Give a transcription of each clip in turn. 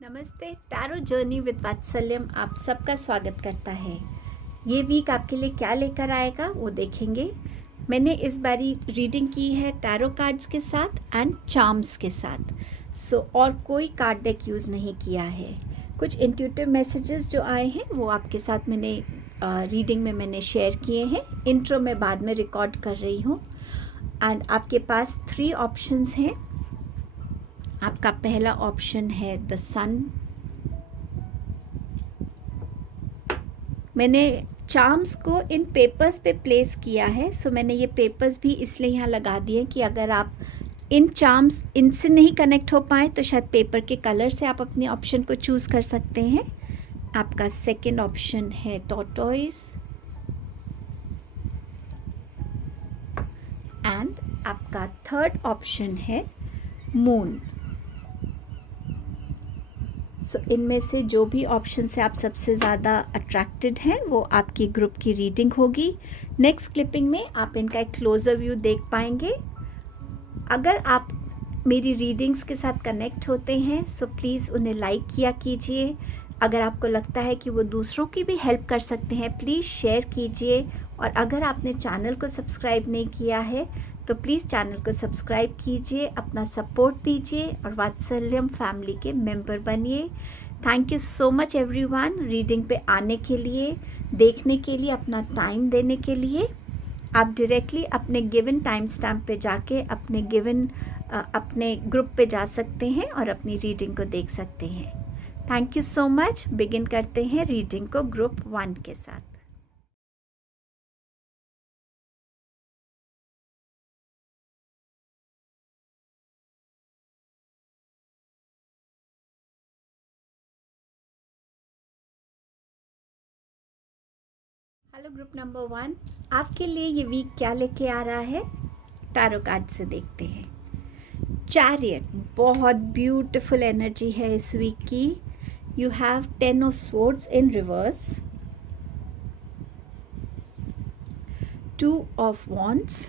नमस्ते। Tarot journey with वात्सल्यम आप सबका स्वागत करता है। ये वीक आपके लिए क्या लेकर आएगा वो देखेंगे। मैंने इस बारी रीडिंग की है टैरो कार्ड्स के साथ एंड चार्म्स के साथ। और कोई कार्ड डेक यूज़ नहीं किया है। कुछ इंट्यूटिव मैसेजेस जो आए हैं वो आपके साथ मैंने रीडिंग में मैंने शेयर किए हैं। इंट्रो में बाद में रिकॉर्ड कर रही हूँ। एंड आपके पास 3 ऑप्शंस हैं। आपका पहला ऑप्शन है द सन। मैंने चार्म्स को इन पेपर्स पे प्लेस किया है। मैंने ये पेपर्स भी इसलिए यहाँ लगा दिए कि अगर आप इन चार्म्स इनसे नहीं कनेक्ट हो पाए तो शायद पेपर के कलर से आप अपने ऑप्शन को चूज़ कर सकते हैं। आपका सेकंड ऑप्शन है टॉर्टोइज एंड आपका थर्ड ऑप्शन है मून। इनमें से जो भी ऑप्शन से आप सबसे ज़्यादा अट्रैक्टेड हैं वो आपकी ग्रुप की रीडिंग होगी। नेक्स्ट क्लिपिंग में आप इनका एक क्लोजर व्यू देख पाएंगे। अगर आप मेरी रीडिंग्स के साथ कनेक्ट होते हैं प्लीज़ उन्हें लाइक किया कीजिए। अगर आपको लगता है कि वो दूसरों की भी हेल्प कर सकते हैं प्लीज़ शेयर कीजिए। और अगर आपने चैनल को सब्सक्राइब नहीं किया है तो प्लीज़ चैनल को सब्सक्राइब कीजिए, अपना सपोर्ट दीजिए और वात्सल्यम फैमिली के मेंबर बनिए। Thank you so much everyone reading पे आने के लिए, देखने के लिए, अपना टाइम देने के लिए। आप डायरेक्टली अपने गिवन टाइम स्टैम्प पे जाके अपने ग्रुप पे जा सकते हैं और अपनी रीडिंग को देख सकते हैं। Thank you so much. Begin करते हैं रीडिंग को ग्रुप 1 के साथ। हेलो ग्रुप नंबर 1, आपके लिए ये वीक क्या लेके आ रहा है टैरो कार्ड से देखते हैं। चैरियट, बहुत ब्यूटीफुल एनर्जी है इस वीक की। You have 10 of swords in reverse, 2 of wands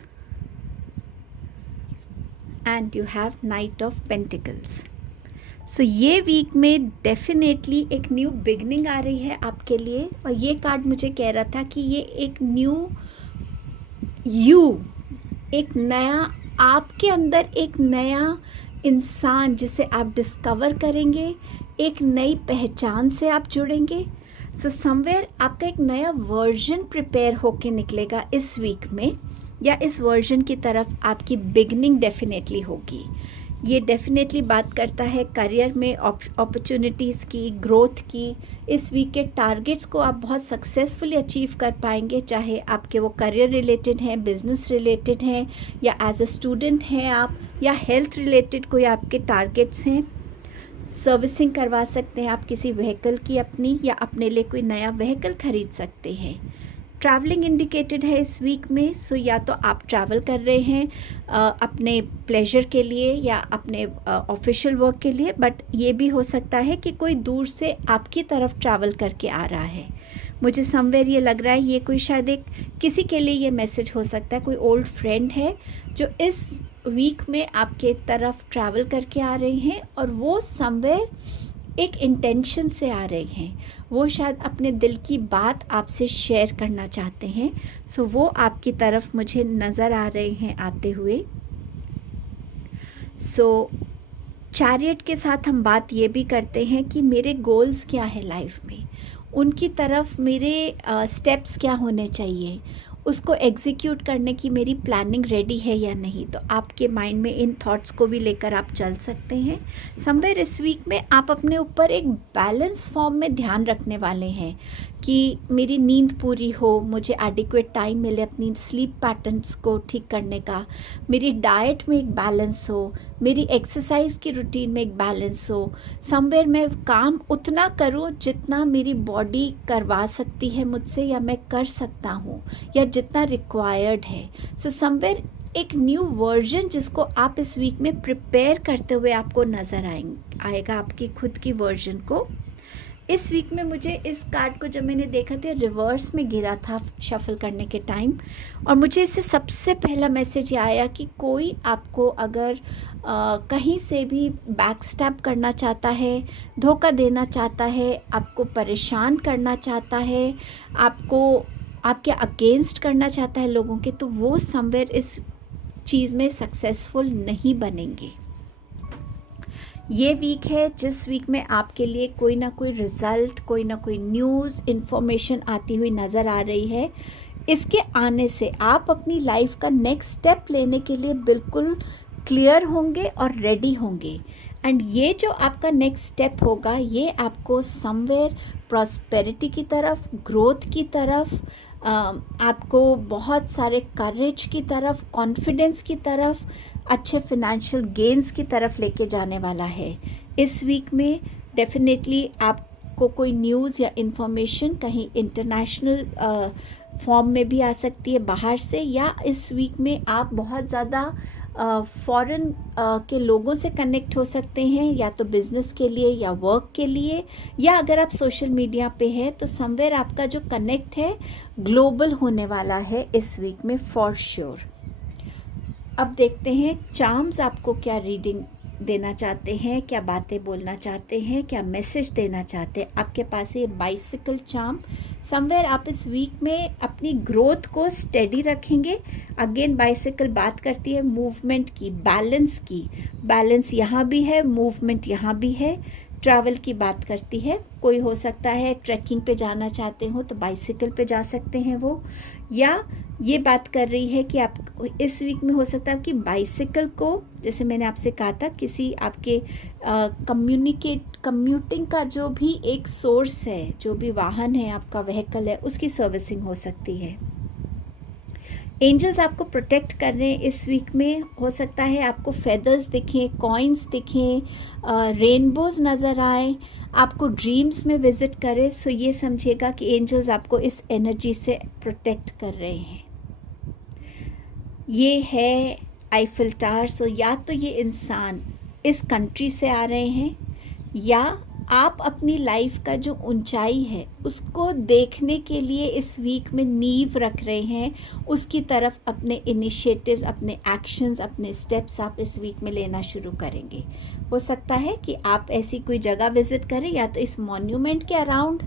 and you have night of pentacles. ये वीक में डेफिनेटली एक न्यू बिगनिंग आ रही है आपके लिए। और ये कार्ड मुझे कह रहा था कि ये एक न्यू एक नया, आपके अंदर एक नया इंसान जिसे आप डिस्कवर करेंगे, एक नई पहचान से आप जुड़ेंगे। समवेयर आपका एक नया वर्जन प्रिपेयर होके निकलेगा इस वीक में, या इस वर्जन की तरफ आपकी बिगनिंग डेफिनेटली होगी। ये डेफिनेटली बात करता है करियर में अपॉर्चुनिटीज़ की, ग्रोथ की। इस वीक के टारगेट्स को आप बहुत सक्सेसफुली अचीव कर पाएंगे, चाहे आपके वो करियर रिलेटेड हैं, बिजनेस रिलेटेड हैं, या एज अ स्टूडेंट हैं आप, या हेल्थ रिलेटेड कोई आपके टारगेट्स हैं। सर्विसिंग करवा सकते हैं आप किसी व्हीकल की अपनी, या अपने लिए कोई नया व्हीकल खरीद सकते हैं। ट्रैवलिंग इंडिकेटेड है इस वीक में। या तो आप ट्रैवल कर रहे हैं अपने प्लेजर के लिए या अपने ऑफिशियल वर्क के लिए, बट ये भी हो सकता है कि कोई दूर से आपकी तरफ ट्रैवल करके आ रहा है। मुझे समवेयर ये लग रहा है ये कोई शायद एक किसी के लिए ये मैसेज हो सकता है, कोई ओल्ड फ्रेंड है जो इस वीक में आपके तरफ ट्रैवल करके आ रहे हैं, और वो समवेयर एक इंटेंशन से आ रहे हैं। वो शायद अपने दिल की बात आपसे शेयर करना चाहते हैं। वो आपकी तरफ मुझे नज़र आ रहे हैं आते हुए। चैरियट के साथ हम बात ये भी करते हैं कि मेरे गोल्स क्या है लाइफ में, उनकी तरफ मेरे स्टेप्स क्या होने चाहिए, उसको एग्जीक्यूट करने की मेरी प्लानिंग रेडी है या नहीं। तो आपके माइंड में इन थॉट्स को भी लेकर आप चल सकते हैं। समवेयर इस वीक में आप अपने ऊपर एक बैलेंस फॉर्म में ध्यान रखने वाले हैं कि मेरी नींद पूरी हो, मुझे एडिक्वेट टाइम मिले अपनी स्लीप पैटर्न्स को ठीक करने का, मेरी डाइट में एक बैलेंस हो, मेरी एक्सरसाइज की रूटीन में एक बैलेंस हो। समवेयर मैं काम उतना करूं जितना मेरी बॉडी करवा सकती है मुझसे, या मैं कर सकता हूं, या जितना रिक्वायर्ड है। समवेयर एक न्यू वर्जन जिसको आप इस वीक में प्रिपेयर करते हुए आपको नज़र आएगा, आपकी खुद की वर्जन को। इस वीक में मुझे इस कार्ड को जब मैंने देखा तो रिवर्स में गिरा था शफल करने के टाइम, और मुझे इससे सबसे पहला मैसेज ये आया कि कोई आपको अगर कहीं से भी बैकस्टैप करना चाहता है, धोखा देना चाहता है, आपको परेशान करना चाहता है, आपको आपके अगेंस्ट करना चाहता है लोगों के, तो वो समवेयर इस चीज़ में सक्सेसफुल नहीं बनेंगे। ये वीक है जिस वीक में आपके लिए कोई ना कोई रिज़ल्ट, कोई ना कोई न्यूज़, इन्फॉर्मेशन आती हुई नज़र आ रही है। इसके आने से आप अपनी लाइफ का नेक्स्ट स्टेप लेने के लिए बिल्कुल क्लियर होंगे और रेडी होंगे। एंड ये जो आपका नेक्स्ट स्टेप होगा, ये आपको समवेयर प्रॉस्पेरिटी की तरफ, ग्रोथ की तरफ, आपको बहुत सारे करेज की तरफ, कॉन्फिडेंस की तरफ, अच्छे फिनेंशियल गेन्स की तरफ लेके जाने वाला है। इस वीक में डेफिनेटली आपको कोई न्यूज़ या इन्फॉर्मेशन कहीं इंटरनेशनल फॉर्म में भी आ सकती है बाहर से, या इस वीक में आप बहुत ज़्यादा फॉरेन के लोगों से कनेक्ट हो सकते हैं, या तो बिज़नेस के लिए या वर्क के लिए, या अगर आप सोशल मीडिया पे हैं तो समवेयर आपका जो कनेक्ट है ग्लोबल होने वाला है इस वीक में फॉर श्योर। अब देखते हैं चार्म्स आपको क्या रीडिंग देना चाहते हैं, क्या बातें बोलना चाहते हैं, क्या मैसेज देना चाहते हैं। आपके पास है बाइसिकल चार्म। समवेयर आप इस वीक में अपनी ग्रोथ को स्टेडी रखेंगे। अगेन बाइसिकल बात करती है मूवमेंट की, बैलेंस की। बैलेंस यहाँ भी है, मूवमेंट यहाँ भी है। ट्रैवल की बात करती है। कोई हो सकता है ट्रैकिंग पे जाना चाहते हो तो बाइसिकल पे जा सकते हैं वो, या ये बात कर रही है कि आप इस वीक में हो सकता है कि बाइसिकल को, जैसे मैंने आपसे कहा था, किसी आपके कम्यूटिंग का जो भी एक सोर्स है, जो भी वाहन है आपका, व्हीकल है, उसकी सर्विसिंग हो सकती है। एंजल्स आपको प्रोटेक्ट कर रहे हैं इस वीक में। हो सकता है आपको फेदर्स दिखें, कॉइन्स दिखें, रेनबोज नज़र आए, आपको ड्रीम्स में विज़िट करें। सो ये समझिएगा कि एंजल्स आपको इस एनर्जी से प्रोटेक्ट कर रहे हैं। ये है आईफिल टावर। सो या तो ये इंसान इस कंट्री से आ रहे हैं, या आप अपनी लाइफ का जो ऊंचाई है उसको देखने के लिए इस वीक में नींव रख रहे हैं, उसकी तरफ अपने इनिशिएटिव्स, अपने एक्शंस, अपने स्टेप्स आप इस वीक में लेना शुरू करेंगे। हो सकता है कि आप ऐसी कोई जगह विज़िट करें, या तो इस मॉन्यूमेंट के अराउंड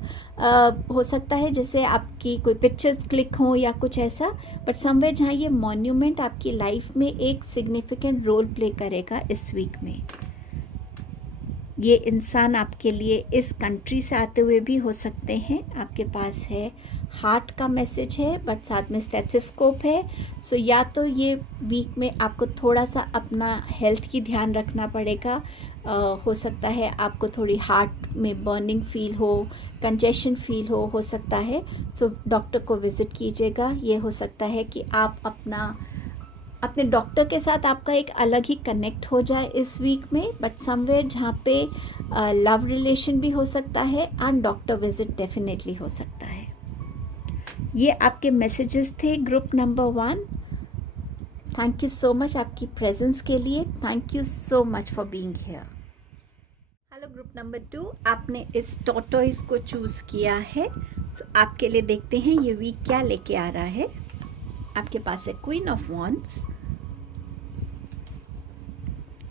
हो सकता है जैसे आपकी कोई पिक्चर्स क्लिक हों या कुछ ऐसा, बट समवेयर जहाँ ये मॉन्यूमेंट आपकी लाइफ में एक सिग्निफिकेंट रोल प्ले करेगा इस वीक में। ये इंसान आपके लिए इस कंट्री से आते हुए भी हो सकते हैं। आपके पास है हार्ट का मैसेज है, बट साथ में स्टेथोस्कोप है। सो या तो ये वीक में आपको थोड़ा सा अपना हेल्थ की ध्यान रखना पड़ेगा। हो सकता है आपको थोड़ी हार्ट में बर्निंग फील हो, कंजेशन फील हो सकता है। सो डॉक्टर को विज़िट कीजिएगा। ये हो सकता है कि आप अपने डॉक्टर के साथ आपका एक अलग ही कनेक्ट हो जाए इस वीक में, बट समवेयर जहाँ पे लव रिलेशन भी हो सकता है, एंड डॉक्टर विजिट डेफिनेटली हो सकता है। ये आपके मैसेजेस थे group number 1। Thank you so much आपकी प्रेजेंस के लिए। Thank you so much for being here. Hello group number 2, आपने इस टॉर्टोइस को चूज़ किया है। so, आपके लिए देखते हैं ये वीक क्या लेके आ रहा है। आपके पास है queen of wands,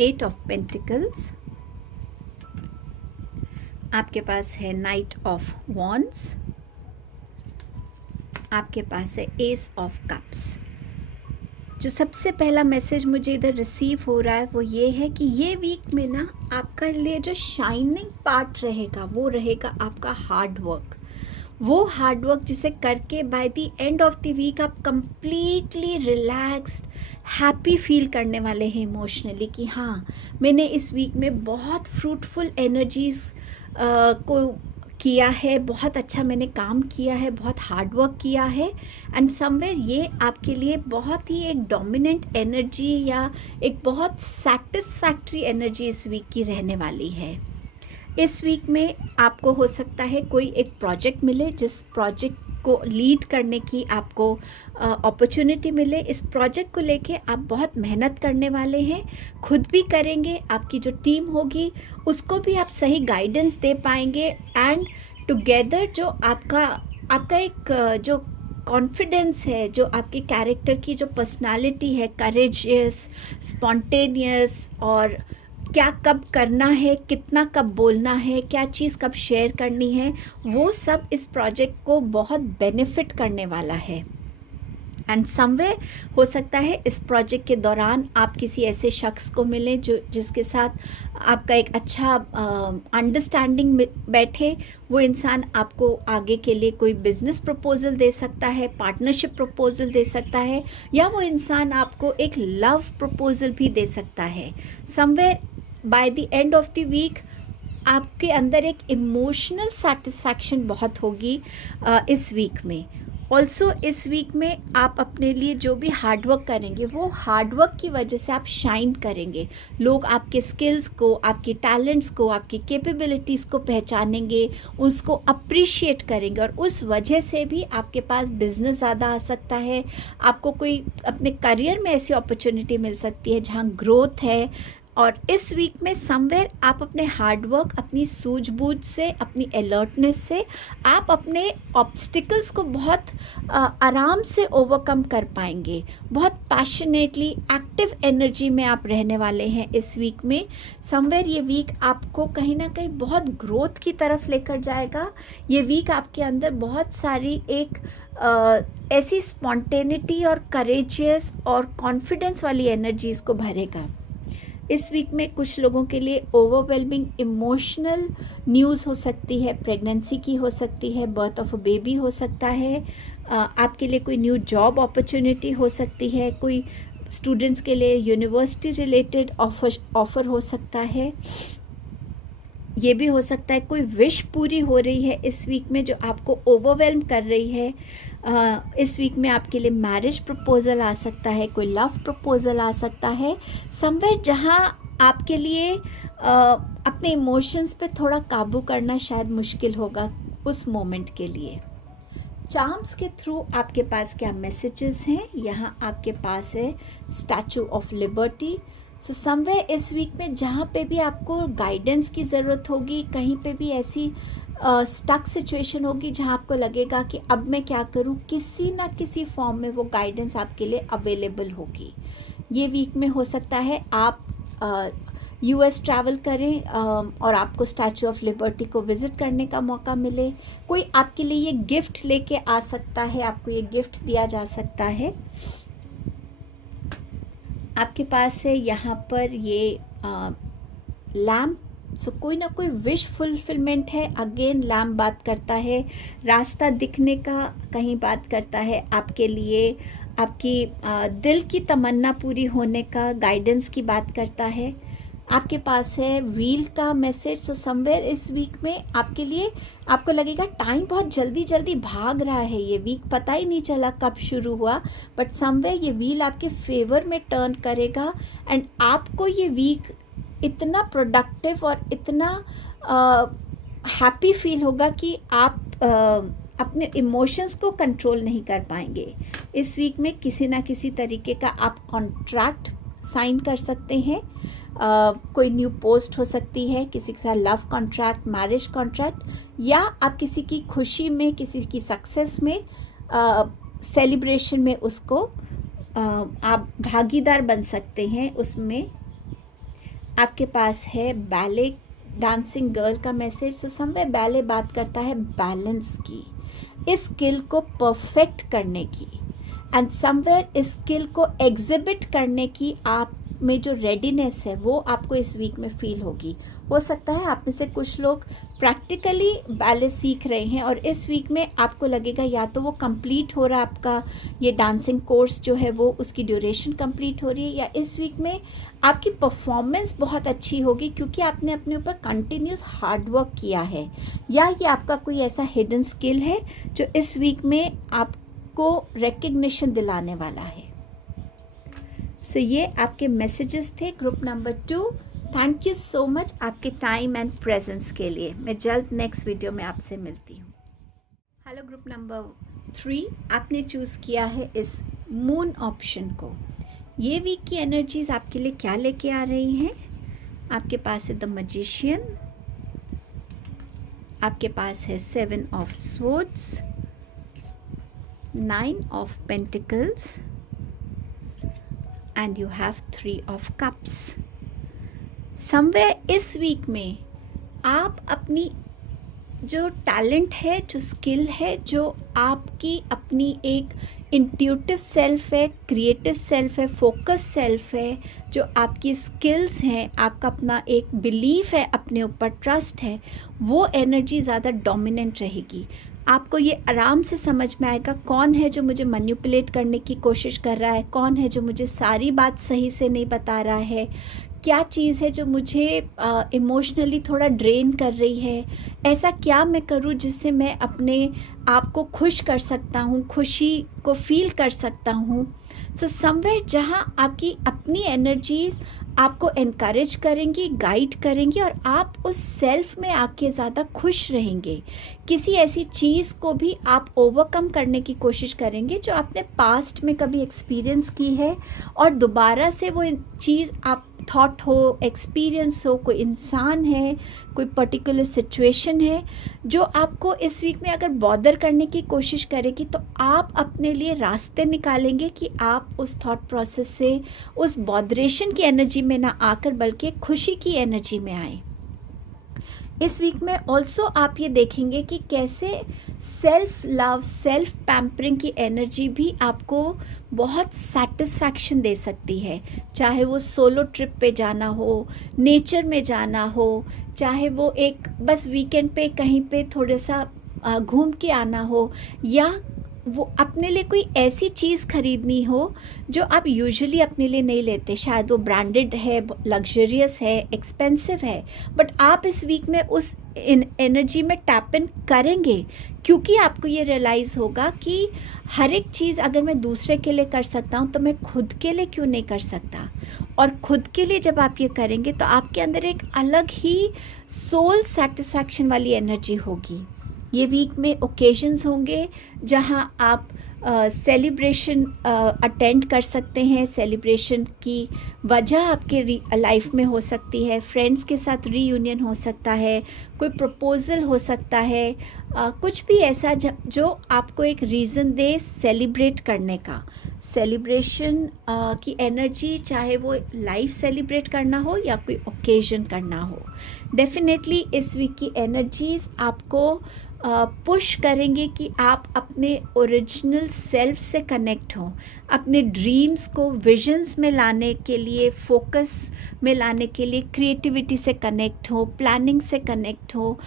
8 of pentacles, आपके पास है नाइट ऑफ वॉन्ड्स, आपके पास है एस ऑफ कप्स। जो सबसे पहला मैसेज मुझे इधर रिसीव हो रहा है वो ये है कि ये वीक में ना आपका लिए जो शाइनिंग पार्ट रहेगा वो रहेगा आपका हार्ड वर्क। वो हार्ड वर्क जिसे करके by the end of the week आप कंप्लीटली रिलैक्स्ड, हैप्पी फील करने वाले हैं इमोशनली, कि हाँ मैंने इस वीक में बहुत फ्रूटफुल एनर्जीज़ को किया है, बहुत अच्छा मैंने काम किया है, बहुत हार्ड वर्क किया है। एंड समवेयर ये आपके लिए बहुत ही एक डोमिनेंट एनर्जी या एक बहुत सेटिस्फैक्ट्री एनर्जी इस वीक की रहने वाली है। इस वीक में आपको हो सकता है कोई एक प्रोजेक्ट मिले जिस प्रोजेक्ट को लीड करने की आपको अपॉर्चुनिटी मिले। इस प्रोजेक्ट को लेके आप बहुत मेहनत करने वाले हैं, खुद भी करेंगे, आपकी जो टीम होगी उसको भी आप सही गाइडेंस दे पाएंगे, एंड टुगेदर जो आपका एक जो कॉन्फिडेंस है, जो आपके कैरेक्टर की जो पर्सनालिटी है, करेजियस, स्पॉन्टेनियस, और क्या कब करना है, कितना कब बोलना है, क्या चीज़ कब शेयर करनी है, वो सब इस प्रोजेक्ट को बहुत बेनिफिट करने वाला है। एंड समवेयर हो सकता है इस प्रोजेक्ट के दौरान आप किसी ऐसे शख्स को मिलें जिसके साथ आपका एक अच्छा अंडरस्टैंडिंग बैठे। वो इंसान आपको आगे के लिए कोई बिजनेस प्रपोजल दे सकता है, पार्टनरशिप प्रपोजल दे सकता है, या वो इंसान आपको एक लव प्रपोजल भी दे सकता है। Somewhere by the end of the week आपके अंदर एक इमोशनल सेटिस्फैक्शन बहुत होगी इस वीक में। ऑल्सो इस वीक में आप अपने लिए जो भी हार्डवर्क करेंगे, वो हार्डवर्क की वजह से आप शाइन करेंगे। लोग आपके स्किल्स को, आपके टैलेंट्स को, आपकी कैपेबिलिटीज़ को पहचानेंगे, उसको अप्रिशिएट करेंगे, और उस वजह से भी आपके पास बिजनेस ज़्यादा आ सकता है। आपको कोई अपने करियर में ऐसी अपॉर्चुनिटी मिल सकती है जहाँ ग्रोथ है। और इस वीक में समवेयर आप अपने हार्डवर्क, अपनी सूझबूझ से, अपनी अलर्टनेस से आप अपने ऑब्स्टिकल्स को बहुत आराम से ओवरकम कर पाएंगे। बहुत पैशनेटली, एक्टिव एनर्जी में आप रहने वाले हैं इस वीक में। समवेयर ये वीक आपको कहीं ना कहीं बहुत ग्रोथ की तरफ लेकर जाएगा। ये वीक आपके अंदर बहुत सारी एक ऐसी स्पॉन्टेनिटी और करेजियस और कॉन्फिडेंस वाली एनर्जीज़ को भरेगा। इस वीक में कुछ लोगों के लिए ओवरवेलमिंग इमोशनल न्यूज़ हो सकती है, प्रेगनेंसी की हो सकती है, बर्थ ऑफ अ बेबी हो सकता है, आपके लिए कोई न्यू जॉब अपॉर्चुनिटी हो सकती है, कोई स्टूडेंट्स के लिए यूनिवर्सिटी रिलेटेड ऑफ़र हो सकता है। ये भी हो सकता है कोई विश पूरी हो रही है इस वीक में जो आपको ओवरवेलम कर रही है। इस वीक में आपके लिए मैरिज प्रपोज़ल आ सकता है, कोई लव प्रपोज़ल आ सकता है। समवेयर जहाँ आपके लिए अपने इमोशंस पे थोड़ा काबू करना शायद मुश्किल होगा उस मोमेंट के लिए। चार्म्स के थ्रू आपके पास क्या मैसेजेस हैं? यहाँ आपके पास है statue of liberty. So somewhere इस वीक में जहाँ पे भी आपको गाइडेंस की ज़रूरत होगी, कहीं पे भी ऐसी स्टक सिचुएशन होगी जहाँ आपको लगेगा कि अब मैं क्या करूँ, किसी ना किसी फॉर्म में वो गाइडेंस आपके लिए अवेलेबल होगी। ये वीक में हो सकता है आप यूएस ट्रैवल करें और आपको स्टैचू ऑफ लिबर्टी को विज़िट करने का मौका मिले। कोई आपके लिए ये गिफ्ट लेके आ सकता है, आपको ये गिफ्ट दिया जा सकता है। आपके पास है यहाँ पर ये लैम्प। सो कोई ना कोई विश फुलफिलमेंट है। अगेन लैम्प बात करता है रास्ता दिखने का, कहीं बात करता है आपके लिए आपकी दिल की तमन्ना पूरी होने का, गाइडेंस की बात करता है। आपके पास है व्हील का मैसेज। सो समवेयर इस वीक में आपके लिए आपको लगेगा टाइम बहुत जल्दी जल्दी भाग रहा है। ये वीक पता ही नहीं चला कब शुरू हुआ, बट समवेयर ये व्हील आपके फेवर में टर्न करेगा, एंड आपको ये वीक इतना प्रोडक्टिव और इतना हैप्पी फील होगा कि आप अपने इमोशंस को कंट्रोल नहीं कर पाएंगे। इस वीक में किसी ना किसी तरीके का आप कॉन्ट्रैक्ट साइन कर सकते हैं। कोई न्यू पोस्ट हो सकती है, किसी के साथ लव कॉन्ट्रैक्ट, मैरिज कॉन्ट्रैक्ट, या आप किसी की खुशी में, किसी की सक्सेस में, सेलिब्रेशन में उसको आप भागीदार बन सकते हैं उसमें। आपके पास है बैले डांसिंग गर्ल का मैसेज। सो समवेयर बैले बात करता है बैलेंस की, इस स्किल को परफेक्ट करने की, एंड समवेयर इस स्किल को एग्जिबिट करने की आप में जो रेडीनेस है वो आपको इस वीक में फील होगी। हो सकता है आप में से कुछ लोग प्रैक्टिकली बैले सीख रहे हैं और इस वीक में आपको लगेगा या तो वो कंप्लीट हो रहा है, आपका ये डांसिंग कोर्स जो है वो उसकी ड्यूरेशन कंप्लीट हो रही है, या इस वीक में आपकी परफॉर्मेंस बहुत अच्छी होगी क्योंकि आपने अपने ऊपर कंटिन्यूस हार्डवर्क किया है, या ये आपका कोई ऐसा हिडन स्किल है जो इस वीक में आपको रिकग्निशन दिलाने वाला है। सो ये आपके मैसेजेस थे group number 2। Thank you so much आपके टाइम एंड प्रेजेंस के लिए। मैं जल्द नेक्स्ट वीडियो में आपसे मिलती हूँ। हेलो ग्रुप नंबर 3 आपने चूज़ किया है इस मून ऑप्शन को। ये वीक की एनर्जीज आपके लिए क्या लेके आ रही हैं? आपके पास है द मैजिशियन, आपके पास है 7 of swords, 9 of pentacles and you have 3 of cups. Somewhere इस वीक में आप अपनी जो टैलेंट है, जो स्किल है, जो आपकी अपनी एक इंट्यूटिव सेल्फ है, क्रिएटिव सेल्फ है, फोकस सेल्फ है, जो आपकी स्किल्स हैं, आपका अपना एक बिलीफ है, अपने ऊपर ट्रस्ट है, वो एनर्जी ज़्यादा डोमिनेंट रहेगी। आपको ये आराम से समझ में आएगा कौन है जो मुझे मैनिपुलेट करने की कोशिश कर रहा है, कौन है जो मुझे सारी बात सही से नहीं बता रहा है, क्या चीज़ है जो मुझे इमोशनली थोड़ा ड्रेन कर रही है, ऐसा क्या मैं करूँ जिससे मैं अपने आप को खुश कर सकता हूँ, खुशी को फील कर सकता हूँ। सो समवेयर जहाँ आपकी अपनी एनर्जीज़ आपको एनकरेज करेंगी, गाइड करेंगी और आप उस सेल्फ में आके ज़्यादा खुश रहेंगे। किसी ऐसी चीज़ को भी आप ओवरकम करने की कोशिश करेंगे जो आपने पास्ट में कभी एक्सपीरियंस की है और दोबारा से वो चीज़ आप थॉट हो, एक्सपीरियंस हो, कोई इंसान है, कोई पर्टिकुलर सिचुएशन है जो आपको इस वीक में अगर बॉदर करने की कोशिश करेगी, तो आप अपने लिए रास्ते निकालेंगे कि आप उस थॉट प्रोसेस से, उस बॉदरेशन की एनर्जी में ना आकर बल्कि खुशी की एनर्जी में आए। इस वीक में ऑल्सो आप ये देखेंगे कि कैसे सेल्फ लव, सेल्फ पैम्परिंग की एनर्जी भी आपको बहुत सेटिस्फैक्शन दे सकती है। चाहे वो सोलो ट्रिप पे जाना हो, नेचर में जाना हो, चाहे वो एक बस वीकेंड पे कहीं पे थोड़ा सा घूम के आना हो, या वो अपने लिए कोई ऐसी चीज़ खरीदनी हो जो आप यूजुअली अपने लिए नहीं लेते। शायद वो ब्रांडेड है, लग्जरियस है, एक्सपेंसिव है, बट आप इस वीक में उस एनर्जी में टैप इन करेंगे क्योंकि आपको ये रियलाइज़ होगा कि हर एक चीज़ अगर मैं दूसरे के लिए कर सकता हूँ तो मैं खुद के लिए क्यों नहीं कर सकता। और खुद के लिए जब आप ये करेंगे तो आपके अंदर एक अलग ही सोल सेटिस्फैक्शन वाली एनर्जी होगी। ये वीक में ओकेजन्स होंगे जहां आप सेलिब्रेशन अटेंड कर सकते हैं। सेलिब्रेशन की वजह आपके लाइफ में हो सकती है, फ्रेंड्स के साथ रीयूनियन हो सकता है, कोई प्रपोज़ल हो सकता है, कुछ भी ऐसा जो आपको एक रीज़न दे सेलिब्रेट करने का। सेलिब्रेशन की एनर्जी, चाहे वो लाइफ सेलिब्रेट करना हो या कोई ओकेजन करना हो, डेफिनेटली इस वीक की एनर्जीज़ आपको पुश करेंगे कि आप अपने ओरिजिनल सेल्फ से कनेक्ट हों, अपने ड्रीम्स को विजन्स में लाने के लिए, फोकस में लाने के लिए क्रिएटिविटी से कनेक्ट हो, प्लानिंग से कनेक्ट हो,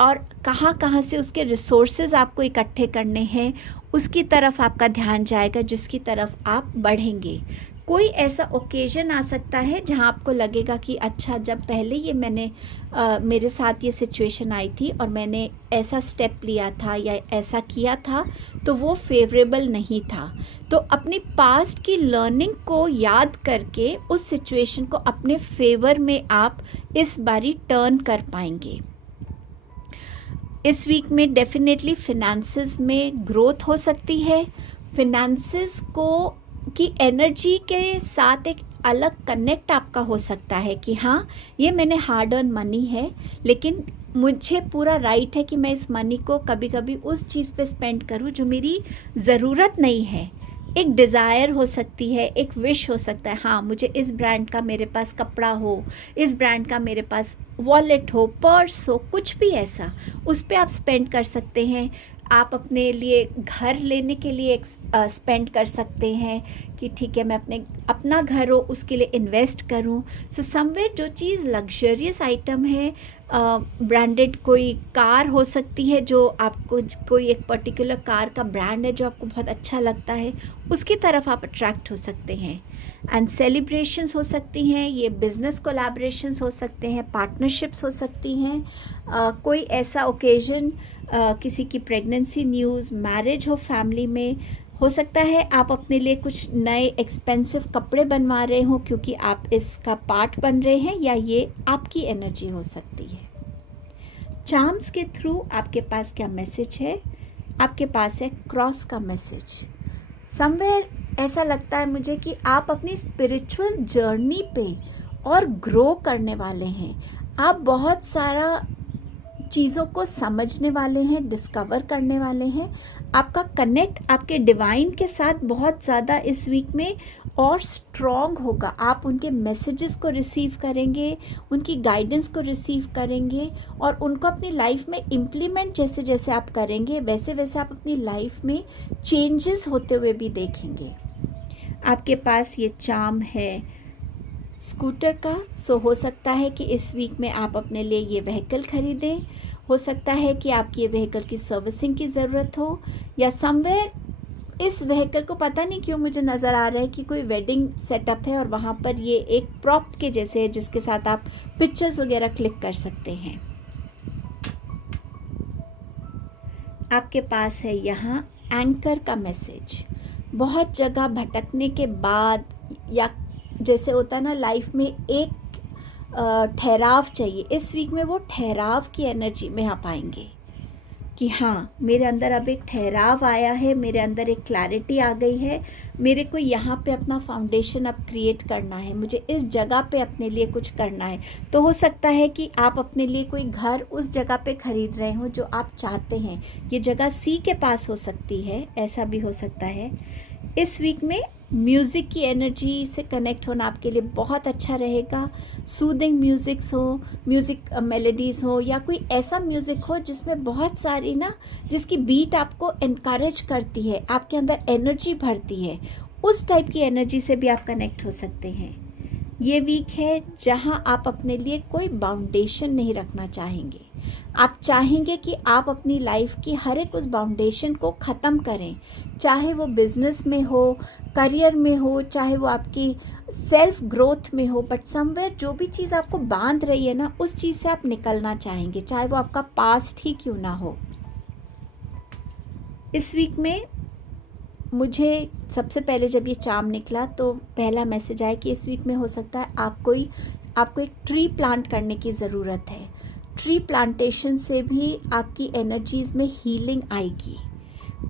और कहाँ कहाँ से उसके रिसोर्सेज आपको इकट्ठे करने हैं उसकी तरफ आपका ध्यान जाएगा, जिसकी तरफ आप बढ़ेंगे। कोई ऐसा ओकेजन आ सकता है जहां आपको लगेगा कि अच्छा, जब पहले ये मेरे साथ ये सिचुएशन आई थी और मैंने ऐसा स्टेप लिया था या ऐसा किया था तो वो फेवरेबल नहीं था। तो अपनी पास्ट की लर्निंग को याद करके उस सिचुएशन को अपने फेवर में आप इस बारी टर्न कर पाएंगे। इस वीक में डेफिनेटली फिनेंसेस में ग्रोथ हो सकती है। फिनेंसेस की एनर्जी के साथ एक अलग कनेक्ट आपका हो सकता है कि हाँ, ये मैंने हार्ड अर्न मनी है, लेकिन मुझे पूरा राइट है कि मैं इस मनी को कभी कभी उस चीज़ पे स्पेंड करूँ जो मेरी ज़रूरत नहीं है। एक डिज़ायर हो सकती है, एक विश हो सकता है, हाँ मुझे इस ब्रांड का मेरे पास कपड़ा हो, इस ब्रांड का मेरे पास वॉलेट हो, पर्स हो, कुछ भी ऐसा, उस पर आप स्पेंड कर सकते हैं। आप अपने लिए घर लेने के लिए स्पेंड कर सकते हैं कि ठीक है, मैं अपना घर हो उसके लिए इन्वेस्ट करूं। सो समवेयर जो चीज़ लग्जरियस आइटम है, ब्रांडेड कोई कार हो सकती है जो आपको, कोई एक पर्टिकुलर कार का ब्रांड है जो आपको बहुत अच्छा लगता है, उसकी तरफ आप अट्रैक्ट हो सकते हैं। एंड सेलिब्रेशंस हो सकती हैं, ये बिज़नेस कोलैबोरेशंस हो सकते हैं, पार्टनरशिप्स हो सकती हैं, कोई ऐसा ओकेजन, किसी की प्रेगनेंसी न्यूज़, मैरिज हो फैमिली में, हो सकता है आप अपने लिए कुछ नए एक्सपेंसिव कपड़े बनवा रहे हो क्योंकि आप इसका पार्ट बन रहे हैं, या ये आपकी एनर्जी हो सकती है। चार्म्स के थ्रू आपके पास क्या मैसेज है? आपके पास है क्रॉस का मैसेज। समवेयर ऐसा लगता है मुझे कि आप अपनी स्पिरिचुअल जर्नी पे और ग्रो करने वाले हैं। आप बहुत सारा चीज़ों को समझने वाले हैं, डिस्कवर करने वाले हैं। आपका कनेक्ट आपके डिवाइन के साथ बहुत ज़्यादा इस वीक में और स्ट्रॉन्ग होगा। आप उनके मैसेजेस को रिसीव करेंगे, उनकी गाइडेंस को रिसीव करेंगे और उनको अपनी लाइफ में इम्प्लीमेंट जैसे जैसे आप करेंगे वैसे वैसे आप अपनी लाइफ में चेंजेस होते हुए भी देखेंगे। आपके पास ये चार्म है स्कूटर का। सो हो सकता है कि इस वीक में आप अपने लिए ये व्हीकल ख़रीदें। हो सकता है कि आपकी ये व्हीकल की सर्विसिंग की ज़रूरत हो, या समवेयर इस व्हीकल को पता नहीं क्यों मुझे नज़र आ रहा है कि कोई वेडिंग सेटअप है और वहाँ पर ये एक प्रॉप के जैसे है जिसके साथ आप पिक्चर्स वगैरह क्लिक कर सकते हैं। आपके पास है यहाँ एंकर का मैसेज। बहुत जगह भटकने के बाद, या जैसे होता है ना लाइफ में एक ठहराव चाहिए, इस वीक में वो ठहराव की एनर्जी में आप पाएंगे कि हाँ मेरे अंदर अब एक ठहराव आया है, मेरे अंदर एक क्लैरिटी आ गई है, मेरे को यहाँ पे अपना फाउंडेशन अब क्रिएट करना है, मुझे इस जगह पे अपने लिए कुछ करना है। तो हो सकता है कि आप अपने लिए कोई घर उस जगह पे ख़रीद रहे हो जो आप चाहते हैं। ये जगह सी के पास हो सकती है, ऐसा भी हो सकता है। इस वीक में म्यूज़िक की एनर्जी से कनेक्ट होना आपके लिए बहुत अच्छा रहेगा। सूदिंग म्यूज़िक्स हो, म्यूज़िक मेलोडीज़ हो, या कोई ऐसा म्यूज़िक हो जिसमें बहुत सारी ना, जिसकी बीट आपको इनकरेज करती है, आपके अंदर एनर्जी भरती है, उस टाइप की एनर्जी से भी आप कनेक्ट हो सकते हैं। ये वीक है जहाँ आप अपने लिए कोई बाउंडेशन नहीं रखना चाहेंगे। आप चाहेंगे कि आप अपनी लाइफ की हर एक उस बाउंडेशन को ख़त्म करें, चाहे वो बिज़नेस में हो, करियर में हो, चाहे वो आपकी सेल्फ ग्रोथ में हो, बट समवेयर जो भी चीज़ आपको बांध रही है ना, उस चीज़ से आप निकलना चाहेंगे, चाहे वो आपका पास्ट ही क्यों ना हो। इस वीक में मुझे सबसे पहले जब ये चार्म निकला तो पहला मैसेज आया कि इस वीक में हो सकता है आपको एक ट्री प्लांट करने की ज़रूरत है। ट्री प्लांटेशन से भी आपकी एनर्जीज़ में हीलिंग आएगी।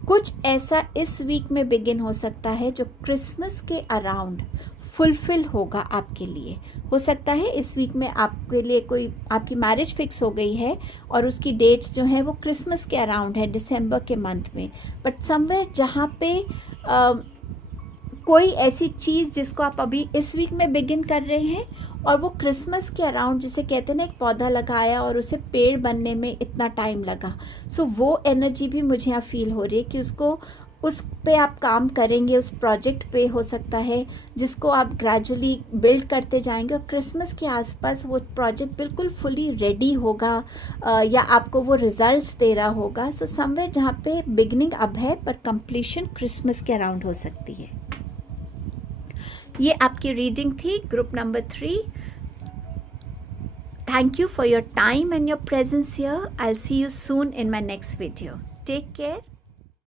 कुछ ऐसा इस वीक में बिगिन हो सकता है जो क्रिसमस के अराउंड फुलफ़िल होगा आपके लिए। हो सकता है इस वीक में आपके लिए कोई आपकी मैरिज फिक्स हो गई है और उसकी डेट्स जो हैं वो क्रिसमस के अराउंड है, दिसंबर के मंथ में, बट समवेयर जहाँ पे कोई ऐसी चीज़ जिसको आप अभी इस वीक में बिगिन कर रहे हैं और वो क्रिसमस के अराउंड, जिसे कहते हैं ना एक पौधा लगाया और उसे पेड़ बनने में इतना टाइम लगा, सो वो एनर्जी भी मुझे यहाँ फील हो रही है कि उस पे आप काम करेंगे, उस प्रोजेक्ट पे हो सकता है जिसको आप ग्रेजुअली बिल्ड करते जाएंगे और क्रिसमस के आसपास वो प्रोजेक्ट बिल्कुल फुली रेडी होगा या आपको वो रिजल्ट्स दे रहा होगा। सो समवेयर जहाँ पे बिगनिंग अब है पर कंप्लीशन क्रिसमस के अराउंड हो सकती है। ये आपकी रीडिंग थी group number 3। Thank you for your time and your presence here. I'll see you soon in my next video. Take care.